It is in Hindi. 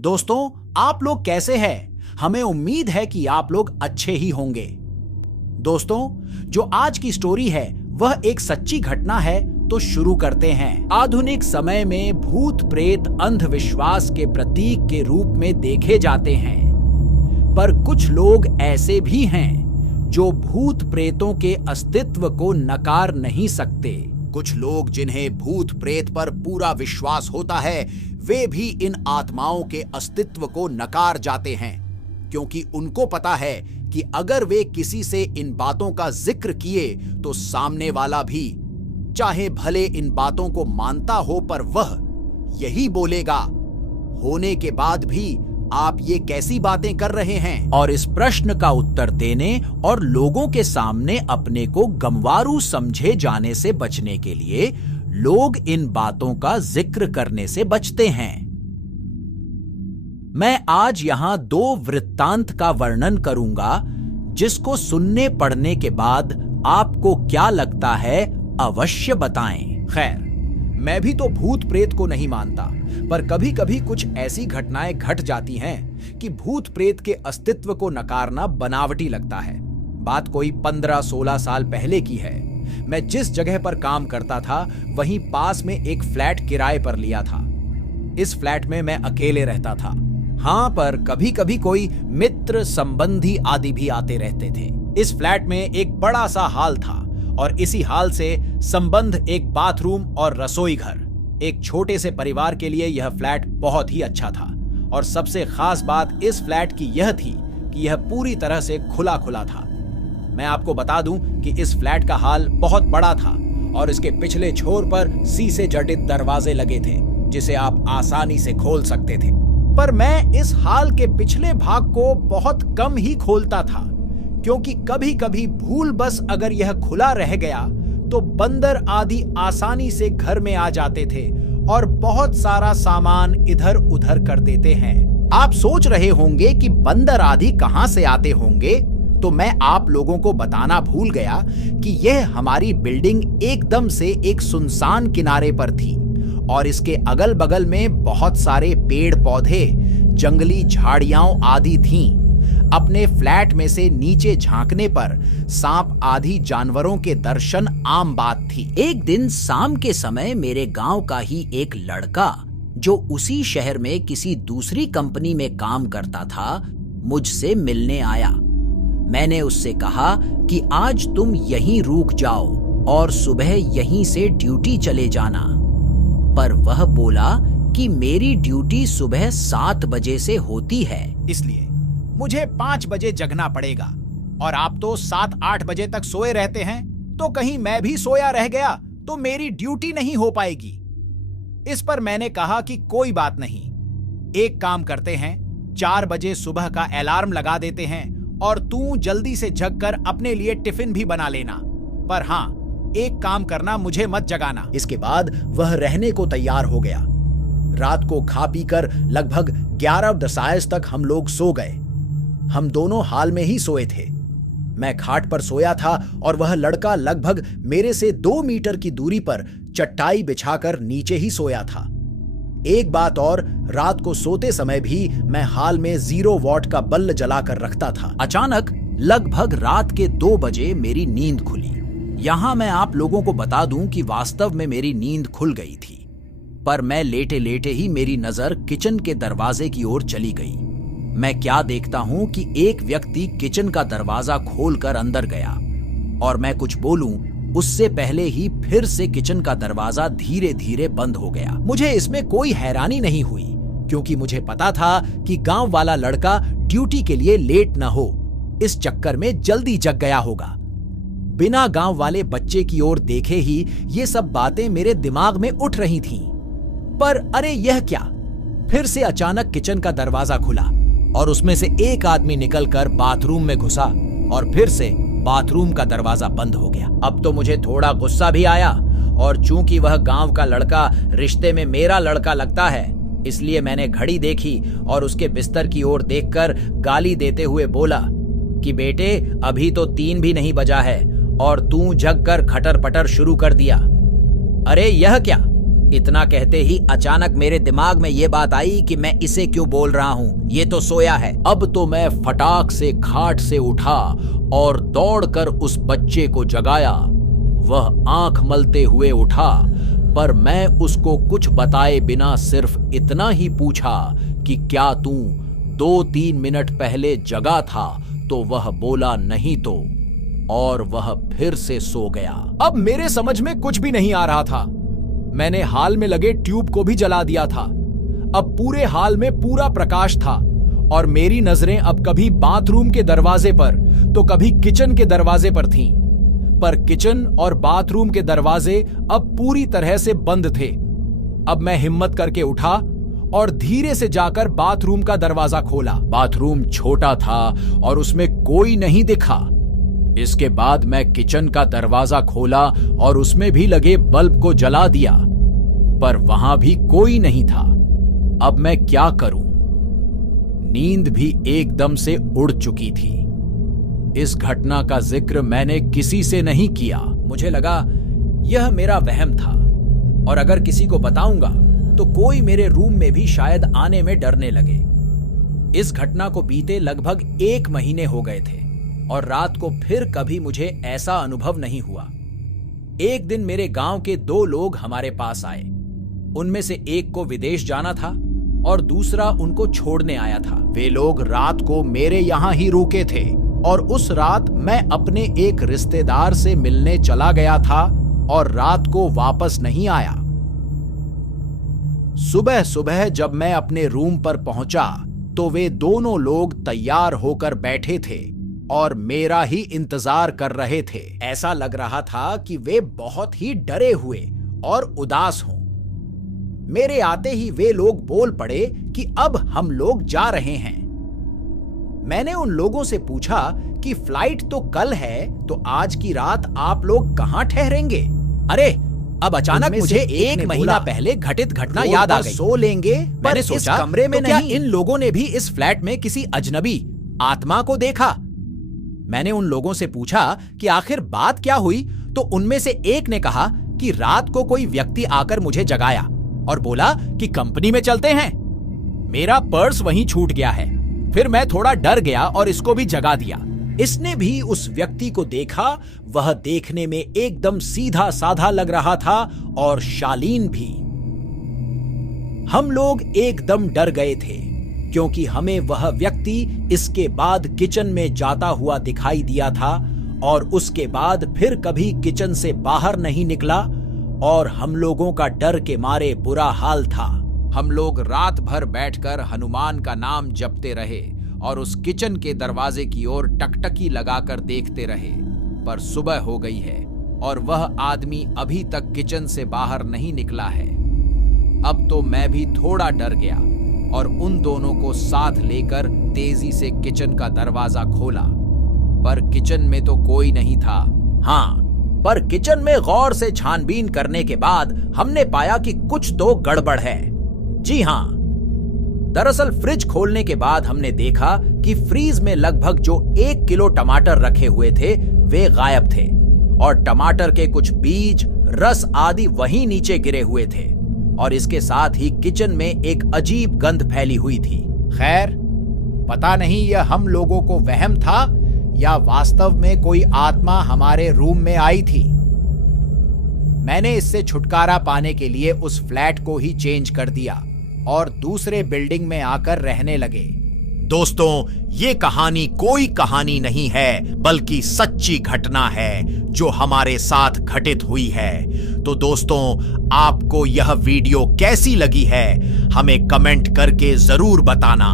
दोस्तों, आप लोग कैसे हैं? हमें उम्मीद है कि आप लोग अच्छे ही होंगे। दोस्तों, जो आज की स्टोरी है वह एक सच्ची घटना है, तो शुरू करते हैं। आधुनिक समय में भूत प्रेत अंधविश्वास के प्रतीक के रूप में देखे जाते हैं, पर कुछ लोग ऐसे भी हैं जो भूत प्रेतों के अस्तित्व को नकार नहीं सकते। कुछ लोग जिन्हें भूत प्रेत पर पूरा विश्वास होता है, वे भी इन आत्माओं के अस्तित्व को नकार जाते हैं, क्योंकि उनको पता है कि अगर वे किसी से इन बातों का जिक्र किए तो सामने वाला भी, चाहे भले इन बातों को मानता हो, पर वह यही बोलेगा, होने के बाद भी आप ये कैसी बातें कर रहे हैं। और इस प्रश्न का उत्तर देने और लोगों के सामने अपने को गंवारू समझे जाने से बचने के लिए लोग इन बातों का जिक्र करने से बचते हैं। मैं आज यहां दो वृत्तांत का वर्णन करूंगा, जिसको सुनने पढ़ने के बाद आपको क्या लगता है अवश्य बताएं। खैर, मैं भी तो भूत प्रेत को नहीं मानता, पर कभी कभी कुछ ऐसी घटनाएं घट जाती हैं कि भूत प्रेत के अस्तित्व को नकारना बनावटी लगता है। बात कोई 15-16 साल पहले की है। मैं जिस जगह पर काम करता था वहीं पास में एक फ्लैट किराए पर लिया था। इस फ्लैट में मैं अकेले रहता था। हाँ, पर कभी कभी कोई मित्र संबंधी आदि भी आते रहते थे। इस फ्लैट में एक बड़ा सा हॉल था और इसी हॉल से संबंध एक बाथरूम और रसोई घर। एक छोटे से परिवार के लिए यह फ्लैट बहुत ही अच्छा था, और सबसे खास बात इस फ्लैट की यह थी कि यह पूरी तरह से खुला खुला था। मैं आपको बता दूं कि इस फ्लैट का हॉल बहुत बड़ा था और इसके पिछले छोर पर शीशे जड़ित दरवाजे लगे थे, जिसे आप आसानी से खोल सकते थे। पर मैं इस हॉल के पिछले भाग को बहुत कम ही खोलता था, क्योंकि कभी कभी भूल बस अगर यह खुला रह गया तो बंदर आदि आसानी से घर में आ जाते थे और बहुत सारा सामान इधर उधर कर देते हैं। आप सोच रहे होंगे कि बंदर आदि कहां से आते होंगे, तो मैं आप लोगों को बताना भूल गया कि यह हमारी बिल्डिंग एकदम से एक सुनसान किनारे पर थी और इसके अगल बगल में बहुत सारे पेड़ पौधे, जंगली झाड़ियां आदि थीं। अपने फ्लैट में से नीचे झांकने पर सांप आदि जानवरों के दर्शन आम बात थी। एक दिन शाम के समय मेरे गांव का ही एक लड़का, जो उसी शहर में किसी दूसरी कंपनी में काम करता था, मुझसे मिलने आया। मैंने उससे कहा कि आज तुम यहीं रुक जाओ और सुबह यहीं से ड्यूटी चले जाना। पर वह बोला कि मेरी ड्यूटी सुबह 7 बजे से होती है, इसलिए मुझे 5 बजे जगना पड़ेगा, और आप तो 7-8 बजे तक सोए रहते हैं, तो कहीं मैं भी सोया रह गया तो मेरी ड्यूटी नहीं हो पाएगी। इस पर मैंने कहा कि कोई बात नहीं, एक काम करते हैं, 4 बजे सुबह का अलार्म लगा देते हैं और तू जल्दी से जगकर अपने लिए टिफिन भी बना लेना, पर हाँ, एक काम करना, मुझे मत जगाना। इसके बाद वह रहने को तैयार हो गया। रात को खा पीकर लगभग 11 तक हम लोग सो गए। हम दोनों हाल में ही सोए थे। मैं खाट पर सोया था और वह लड़का लगभग मेरे से 2 मीटर की दूरी पर चटाई बिछाकर नीचे ही सोया था। एक बात और, रात को सोते समय भी मैं हाल में 0 वॉट का बल्ब जलाकर रखता था। अचानक लगभग रात के 2 बजे मेरी नींद खुली। यहां मैं आप लोगों को बता दूं कि वास्तव में मेरी नींद खुल गई थी, पर मैं लेटे लेटे ही मेरी नजर किचन के दरवाजे की ओर चली गई। मैं क्या देखता हूं कि एक व्यक्ति किचन का दरवाजा खोलकर अंदर गया, और मैं कुछ बोलूं उससे पहले ही फिर से किचन का दरवाजा धीरे धीरे बंद हो गया। मुझे इसमें कोई हैरानी नहीं हुई, क्योंकि मुझे पता था कि गांव वाला लड़का ड्यूटी के लिए लेट न हो, इस चक्कर में जल्दी जग गया होगा। बिना गांव वाले बच्चे की ओर देखे ही ये सब बातें मेरे दिमाग में उठ रही थीं। पर अरे यह क्या, फिर से अचानक किचन का दरवाजा खुला और उसमें से एक आदमी निकलकर बाथरूम में घुसा और फिर से बाथरूम का दरवाजा बंद हो गया। अब तो मुझे थोड़ा गुस्सा भी आया, और चूंकि वह गांव का लड़का रिश्ते में मेरा लड़का लगता है, इसलिए मैंने घड़ी देखी और उसके बिस्तर की ओर देखकर गाली देते हुए बोला कि बेटे, अभी तो 3 भी नहीं बजा है और तू जग कर खटर पटर शुरू कर दिया। अरे यह क्या, इतना कहते ही अचानक मेरे दिमाग में ये बात आई कि मैं इसे क्यों बोल रहा हूँ, ये तो सोया है। अब तो मैं फटाक से खाट से उठा और दौड़कर उस बच्चे को जगाया। वह आंख मलते हुए उठा, पर मैं उसको कुछ बताए बिना सिर्फ इतना ही पूछा कि क्या तू 2-3 मिनट पहले जगा था? तो वह बोला नहीं तो, और वह फिर से सो गया। अब मेरे समझ में कुछ भी नहीं आ रहा था। मैंने हाल में लगे ट्यूब को भी जला दिया था। अब पूरे हाल में पूरा प्रकाश था और मेरी नजरें अब कभी बाथरूम के दरवाजे पर तो कभी किचन के दरवाजे पर थीं। पर किचन और बाथरूम के दरवाजे अब पूरी तरह से बंद थे। अब मैं हिम्मत करके उठा और धीरे से जाकर बाथरूम का दरवाजा खोला। बाथरूम छोटा था और उसमें कोई नहीं दिखा। इसके बाद मैं किचन का दरवाजा खोला और उसमें भी लगे बल्ब को जला दिया, पर वहां भी कोई नहीं था। अब मैं क्या करूं? नींद भी एकदम से उड़ चुकी थी। इस घटना का जिक्र मैंने किसी से नहीं किया। मुझे लगा यह मेरा वहम था और अगर किसी को बताऊंगा तो कोई मेरे रूम में भी शायद आने में डरने लगे। इस घटना को बीते लगभग 1 महीने हो गए थे और रात को फिर कभी मुझे ऐसा अनुभव नहीं हुआ। एक दिन मेरे गांव के 2 लोग हमारे पास आए। उनमें से एक को विदेश जाना था और दूसरा उनको छोड़ने आया था। वे लोग रात को मेरे यहां ही रुके थे और उस रात मैं अपने एक रिश्तेदार से मिलने चला गया था और रात को वापस नहीं आया। सुबह सुबह जब मैं अपने रूम पर पहुंचा तो वे दोनों लोग तैयार होकर बैठे थे और मेरा ही इंतजार कर रहे थे। ऐसा लग रहा था कि वे बहुत ही डरे हुए और उदास हों। मेरे आते ही वे लोग बोल पड़े कि अब हम लोग जा रहे हैं। मैंने उन लोगों से पूछा कि फ्लाइट तो कल है, तो आज की रात आप लोग कहां ठहरेंगे? अरे अब अचानक मुझे 1 महीना पहले घटित घटना याद आ गई। सो लेंगे, मैंने सोचा कमरे में तो नहीं। क्या इन लोगों ने भी इस फ्लैट में किसी अजनबी आत्मा को देखा? मैंने उन लोगों से पूछा कि आखिर बात क्या हुई, तो उनमें से एक ने कहा कि रात को कोई व्यक्ति आकर मुझे जगाया और बोला कि कंपनी में चलते हैं। मेरा पर्स वहीं छूट गया है। फिर मैं थोड़ा डर गया और इसको भी जगा दिया। इसने भी उस व्यक्ति को देखा। वह देखने में एकदम सीधा साधा लग रहा था और शालीन भी। हम लोग एकदम डर गए थे क्योंकि हमें वह व्यक्ति इसके बाद किचन में जाता हुआ दिखाई दिया था और उसके बाद फिर कभी किचन से बाहर नहीं निकला और हम लोगों का डर के मारे बुरा हाल था। हम लोग रात भर बैठकर हनुमान का नाम जपते रहे और उस किचन के दरवाजे की ओर टकटकी लगाकर देखते रहे, पर सुबह हो गई है और वह आदमी अभी तक किचन से बाहर नहीं निकला है। अब तो मैं भी थोड़ा डर गया और उन दोनों को साथ लेकर तेजी से किचन का दरवाजा खोला, पर किचन में तो कोई नहीं था। हाँ, पर किचन में गौर से छानबीन करने के बाद हमने पाया कि कुछ तो गड़बड़ है। जी हाँ, दरअसल फ्रिज खोलने के बाद हमने देखा कि फ्रीज में लगभग जो 1 किलो टमाटर रखे हुए थे वे गायब थे और टमाटर के कुछ बीज, रस आदि वहीं नीचे गिरे हुए थे और इसके साथ ही किचन में एक अजीब गंध फैली हुई थी। खैर, पता नहीं यह हम लोगों को वहम था या वास्तव में कोई आत्मा हमारे रूम में आई थी। मैंने इससे छुटकारा पाने के लिए उस फ्लैट को ही चेंज कर दिया और दूसरे बिल्डिंग में आकर रहने लगे। दोस्तों, ये कहानी कोई कहानी नहीं है बल्कि सच्ची घटना है जो हमारे साथ घटित हुई है। तो दोस्तों, आपको यह वीडियो कैसी लगी है हमें कमेंट करके जरूर बताना।